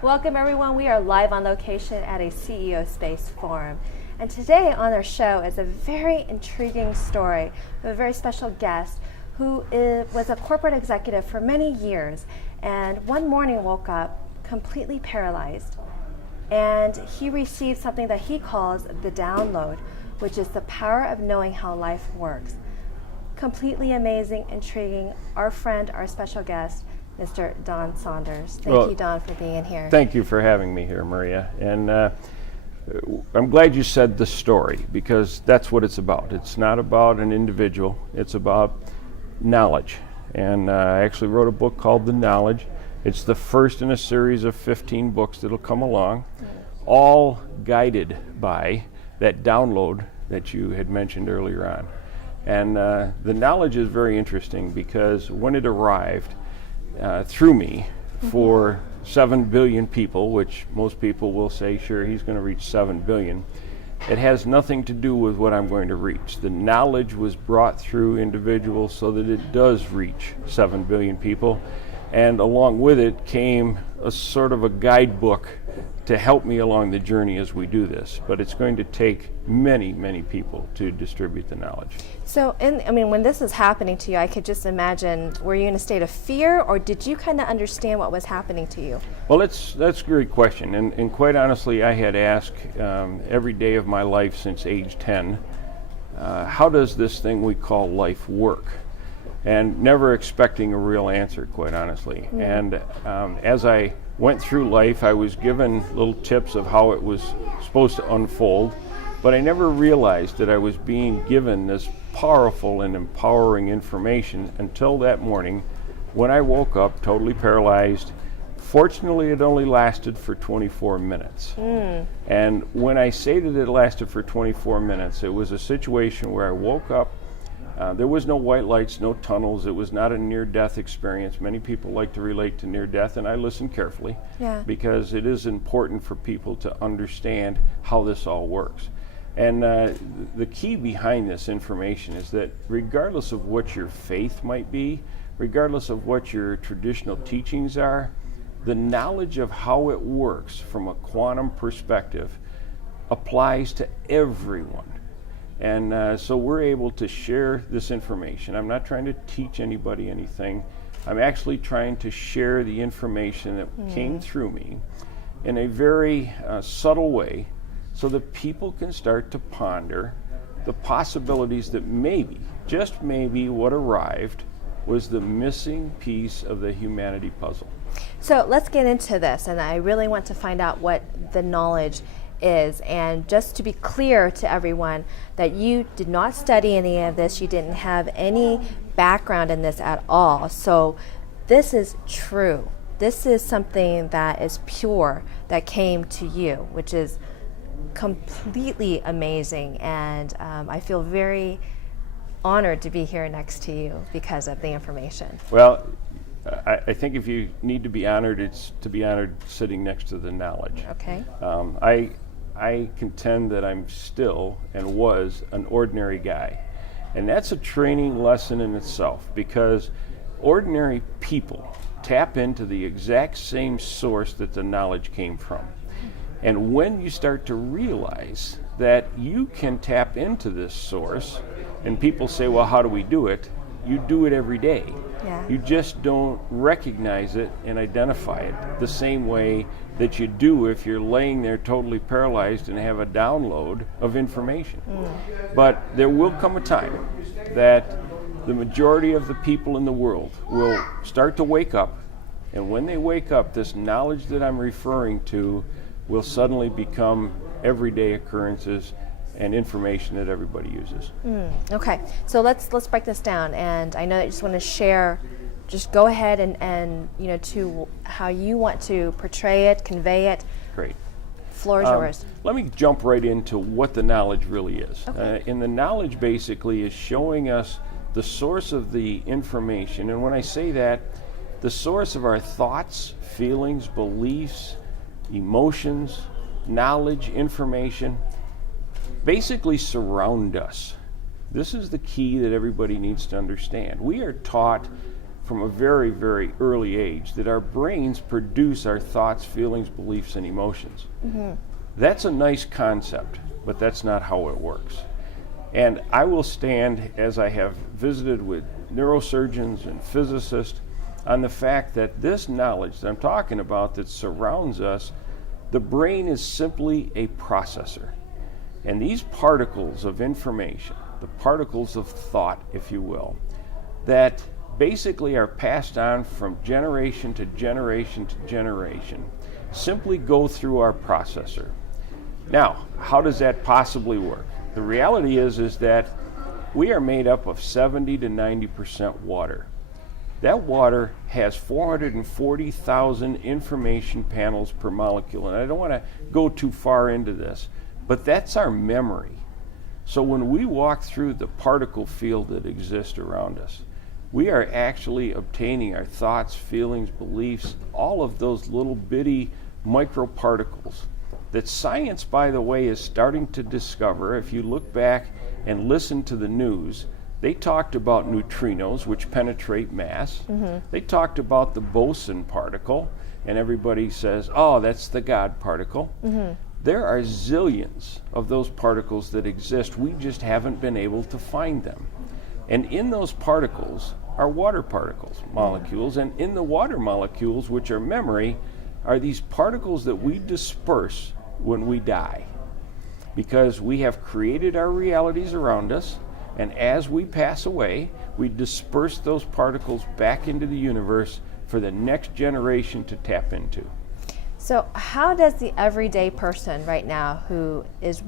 Welcome everyone. We are live on location at a CEO Space Forum. And today on our show is a very intriguing story of a very special guest who was a corporate executive for many years and one morning woke up completely paralyzed. And he received something that he calls the download, which is the power of knowing how life works. Completely amazing, intriguing. Our friend, our special guest, Mr. Don Saunders. Thank you, Don, for being here. Thank you for having me here, Maria. And I'm glad you said the story, because that's what it's about. It's not about an individual. It's about knowledge. And I actually wrote a book called The Knowledge. It's the first in a series of 15 books that'll come along, all guided by that download that you had mentioned earlier on. And the knowledge is very interesting because when it arrived, through me for 7 billion people, which most people will say, sure, he's going to reach 7 billion. It has nothing to do with what I'm going to reach. The knowledge was brought through individuals so that it does reach 7 billion people. And along with it came a sort of a guidebook to help me along the journey as we do this. But it's going to take many, many people to distribute the knowledge. So, when this was happening to you, I could just imagine, were you in a state of fear, or did you kind of understand what was happening to you? Well, that's a great question. And quite honestly, I had asked every day of my life since age 10, how does this thing we call life work? And never expecting a real answer, quite honestly. And as I went through life, I was given little tips of how it was supposed to unfold, but I never realized that I was being given this powerful and empowering information until that morning when I woke up totally paralyzed. Fortunately, it only lasted for 24 minutes. And when I say that it lasted for 24 minutes, it was a situation where I woke up. There was no white lights, no tunnels. It was not a near-death experience. Many people like to relate to near-death, and I listen carefully because it is important for people to understand how this all works. And the key behind this information is that regardless of what your faith might be, regardless of what your traditional teachings are, the knowledge of how it works from a quantum perspective applies to everyone. And so we're able to share this information. I'm not trying to teach anybody anything. I'm actually trying to share the information that came through me in a very subtle way so that people can start to ponder the possibilities that maybe, just maybe, what arrived was the missing piece of the humanity puzzle. So let's get into this, and I really want to find out what the knowledge is. And just to be clear to everyone that you did not study any of this, you didn't have any background in this at all. So this is true. This is something that is pure, that came to you, which is completely amazing. And I feel very honored to be here next to you because of the information. Well, I think if you need to be honored, it's to be honored sitting next to the knowledge. Okay. I contend that I'm still and was an ordinary guy. And that's a training lesson in itself, because ordinary people tap into the exact same source that the knowledge came from. And when you start to realize that you can tap into this source, and people say, well, how do we do it? You do it every day. Yeah. You just don't recognize it and identify it the same way that you do if you're laying there totally paralyzed and have a download of information. But there will come a time that the majority of the people in the world will start to wake up, and when they wake up, this knowledge that I'm referring to will suddenly become everyday occurrences and information that everybody uses. Okay, so let's break this down. And I know that you just want to share, just go ahead and to how you want to portray it, convey it. Great. Floor is yours. Let me jump right into what the knowledge really is. Okay. And the knowledge basically is showing us the source of the information. And when I say that, the source of our thoughts, feelings, beliefs, emotions, knowledge, information, basically surround us. This is the key that everybody needs to understand. We are taught from a very, very early age that our brains produce our thoughts, feelings, beliefs, and emotions. That's a nice concept, but that's not how it works. And I will stand, as I have visited with neurosurgeons and physicists, on the fact that this knowledge that I'm talking about that surrounds us, the brain is simply a processor. And these particles of information, the particles of thought, if you will, that basically are passed on from generation to generation to generation, simply go through our processor. Now, how does that possibly work? The reality is that we are made up of 70 to 90% water. That water has 440,000 information panels per molecule, and I don't want to go too far into this, but that's our memory. So when we walk through the particle field that exists around us, we are actually obtaining our thoughts, feelings, beliefs, all of those little bitty microparticles that science, by the way, is starting to discover. If you look back and listen to the news, they talked about neutrinos, which penetrate mass. They talked about the boson particle, and everybody says, oh, that's the God particle. There are zillions of those particles that exist. We just haven't been able to find them. And in those particles are water particles, molecules, and in the water molecules, which are memory, are these particles that we disperse when we die. Because we have created our realities around us, and as we pass away, we disperse those particles back into the universe for the next generation to tap into. So how does the everyday person right now who is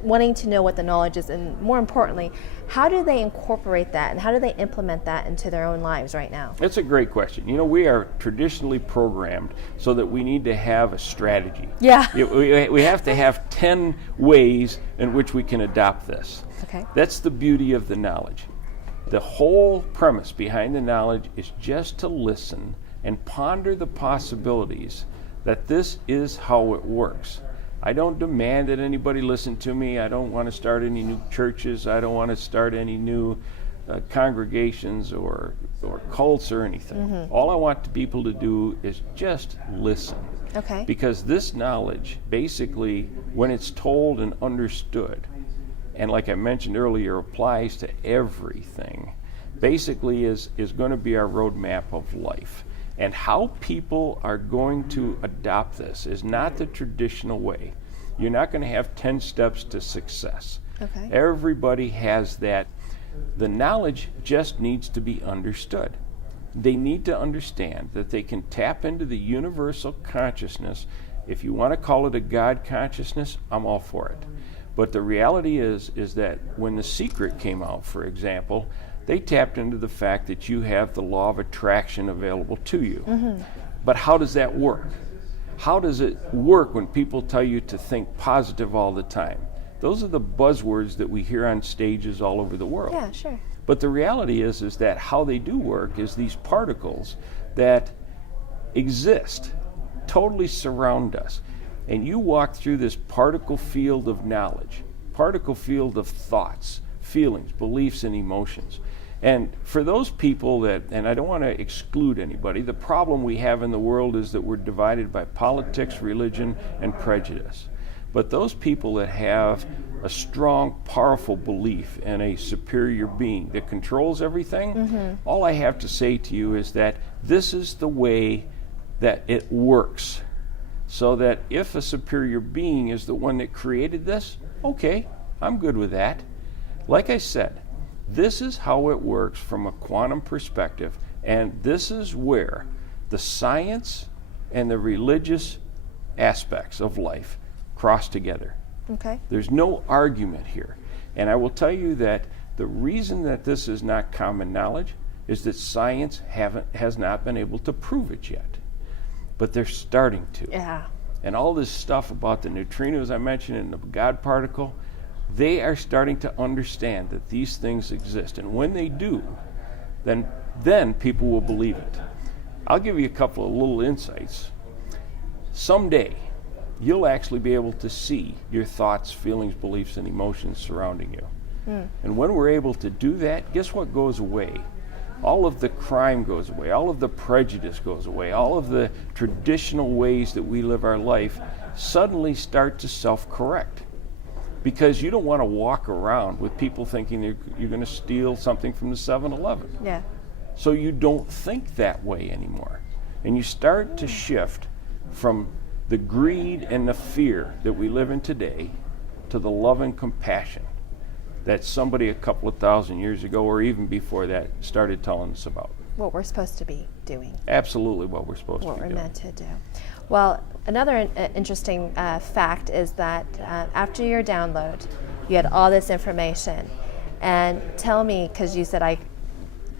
wanting to know what the knowledge is, and more importantly, how do they incorporate that and how do they implement that into their own lives right now? That's a great question. You know, we are traditionally programmed so that we need to have a strategy. Yeah. We have to have 10 ways in which we can adopt this. Okay. That's the beauty of the knowledge. The whole premise behind the knowledge is just to listen and ponder the possibilities that this is how it works. I don't demand that anybody listen to me. I don't want to start any new churches. I don't want to start any new congregations or cults or anything. All I want people to do is just listen. Okay. Because this knowledge, basically, when it's told and understood, and like I mentioned earlier, applies to everything, basically is going to be our roadmap of life. And how people are going to adopt this is not the traditional way. You're not going to have 10 steps to success. Okay. Everybody has that. The knowledge just needs to be understood. They need to understand that they can tap into the universal consciousness. If you want to call it a God consciousness, I'm all for it. But the reality is that when The Secret came out, for example, they tapped into the fact that you have the law of attraction available to you. But how does that work? How does it work when people tell you to think positive all the time? Those are the buzzwords that we hear on stages all over the world. Yeah, sure. But the reality is that how they do work is these particles that exist, totally surround us. And you walk through this particle field of knowledge, particle field of thoughts, feelings, beliefs, and emotions. And for those people that, and I don't want to exclude anybody, the problem we have in the world is that we're divided by politics, religion, and prejudice. But those people that have a strong, powerful belief in a superior being that controls everything, all I have to say to you is that this is the way that it works. So that if a superior being is the one that created this, okay, I'm good with that. Like I said, this is how it works from a quantum perspective, and this is where the science and the religious aspects of life cross together. Okay. There's no argument here. And I will tell you that the reason that this is not common knowledge is that science has not been able to prove it yet. But they're starting to. Yeah. And all this stuff about the neutrinos I mentioned and the God particle, they are starting to understand that these things exist. And when they do, then people will believe it. I'll give you a couple of little insights. Someday, you'll actually be able to see your thoughts, feelings, beliefs, and emotions surrounding you. And when we're able to do that, guess what goes away? all of the crime goes away, all of the prejudice goes away, all of the traditional ways that we live our life suddenly start to self-correct. Because you don't want to walk around with people thinking you're going to steal something from the 7-Eleven. Yeah. So you don't think that way anymore. And you start to shift from the greed and the fear that we live in today to the love and compassion that somebody a couple of thousand years ago or even before that started telling us about. What we're supposed to be doing. Absolutely what we're supposed to be doing. What we're meant to do. Well, another interesting fact is that after your download, you had all this information. And tell me, because you said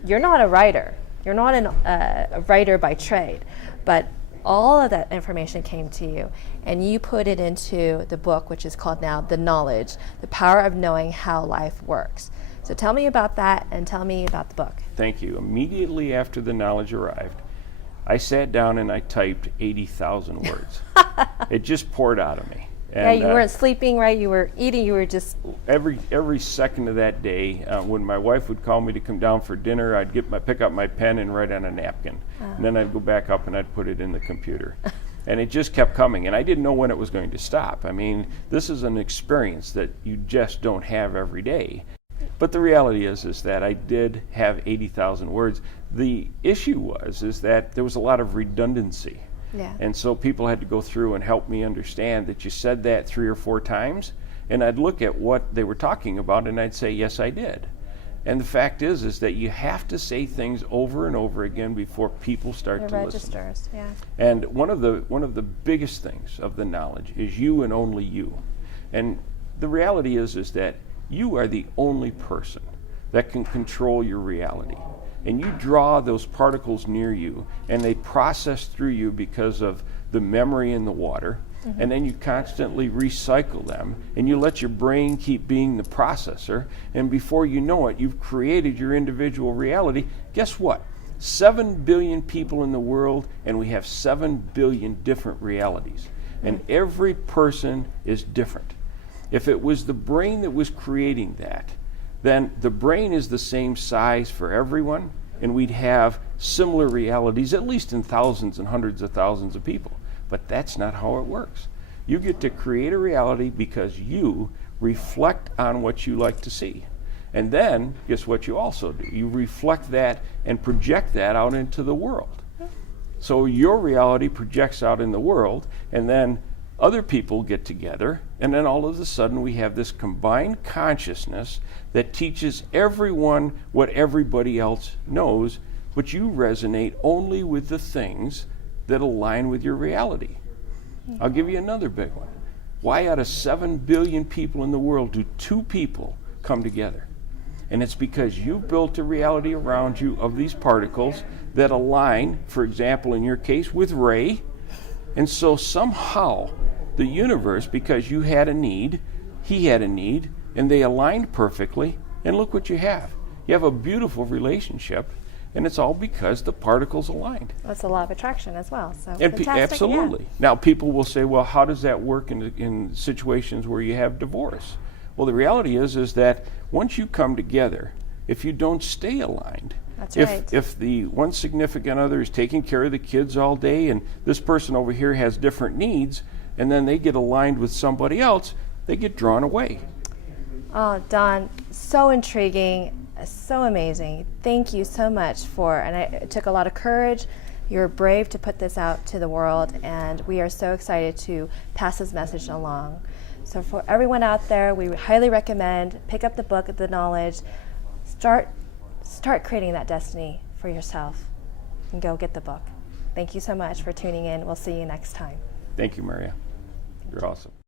you're not a writer. You're not a writer by trade, but all of that information came to you, and you put it into the book, which is called now The Knowledge, The Power of Knowing How Life Works. So tell me about that, and tell me about the book. Thank you. Immediately after the knowledge arrived, I sat down and I typed 80,000 words. It just poured out of me. And, yeah, you weren't sleeping, right? You were eating. You were just every second of that day. When my wife would call me to come down for dinner, I'd pick up my pen and write on a napkin, and then I'd go back up and I'd put it in the computer, and it just kept coming. And I didn't know when it was going to stop. I mean, this is an experience that you just don't have every day. But the reality is that I did have 80,000 words. The issue is that there was a lot of redundancy. Yeah. And so people had to go through and help me understand that you said that 3 or 4 times, and I'd look at what they were talking about and I'd say, yes, I did. And the fact is that you have to say things over and over again before people start to registers, listen. Yeah. And one of the biggest things of the knowledge is you and only you. And the reality is that you are the only person that can control your reality. And you draw those particles near you, and they process through you because of the memory in the water, and then you constantly recycle them, and you let your brain keep being the processor, and before you know it, you've created your individual reality. Guess what? 7 billion people in the world, and we have 7 billion different realities. And every person is different. If it was the brain that was creating that, then the brain is the same size for everyone, and we'd have similar realities, at least in thousands and hundreds of thousands of people. But that's not how it works. You get to create a reality because you reflect on what you like to see. And then, guess what you also do? You reflect that and project that out into the world. So your reality projects out in the world, and then other people get together, and then all of a sudden we have this combined consciousness that teaches everyone what everybody else knows, but you resonate only with the things that align with your reality. I'll give you another big one. Why out of 7 billion people in the world do 2 people come together? And it's because you built a reality around you of these particles that align, for example, in your case, with Ray. And so somehow the universe, because you had a need, he had a need, and they aligned perfectly, and look what you have. You have a beautiful relationship, and it's all because the particles aligned. That's a law of attraction as well. So and absolutely. Yeah. Now people will say, well, how does that work in situations where you have divorce? Well, the reality is that once you come together, if you don't stay aligned, that's right. If the one significant other is taking care of the kids all day and this person over here has different needs, and then they get aligned with somebody else, they get drawn away. Oh, Don, so intriguing, so amazing. Thank you so much and it took a lot of courage. You're brave to put this out to the world, and we are so excited to pass this message along. So for everyone out there, we highly recommend pick up the book, The Knowledge, start creating that destiny for yourself, and go get the book. Thank you so much for tuning in. We'll see you next time. Thank you, Maria. You're awesome.